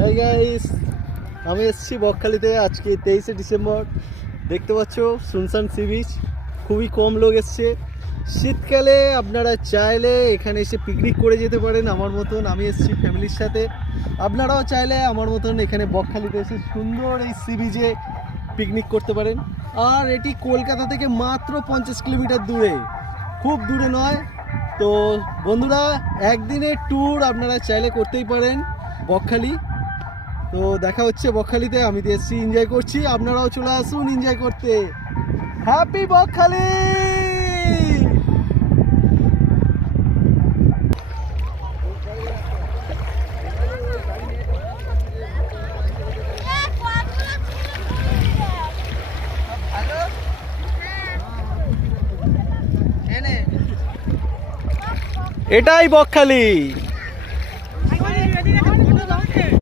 Hi guys আমি এসেছি বকখালিতে আজকে তেইশে ডিসেম্বর। দেখতে পাচ্ছ সুনসান সি বিচ খুবই কম লোক এসছে। শীতকালে আপনারা চাইলে এখানে এসে পিকনিক করে যেতে পারেন আমার মতন। আমি এসেছি ফ্যামিলির সাথে। আপনারাও চাইলে আমার মতন এখানে বকখালিতে এসে সুন্দর এই সি বিচে পিকনিক করতে পারেন। আর এটি কলকাতা থেকে মাত্র পঞ্চাশ কিলোমিটার দূরে। খুব দূরে নয়। তো বন্ধুরা, একদিনের ট্যুর আপনারা চাইলে করতেই পারেন বকখালি। তো দেখা হচ্ছে বকখালিতে, আমি এসছি এনজয় করছি। আপনারাও চলে আসুন এনজয় করতে। হ্যাপি বকখালি! এটাই বকখালি।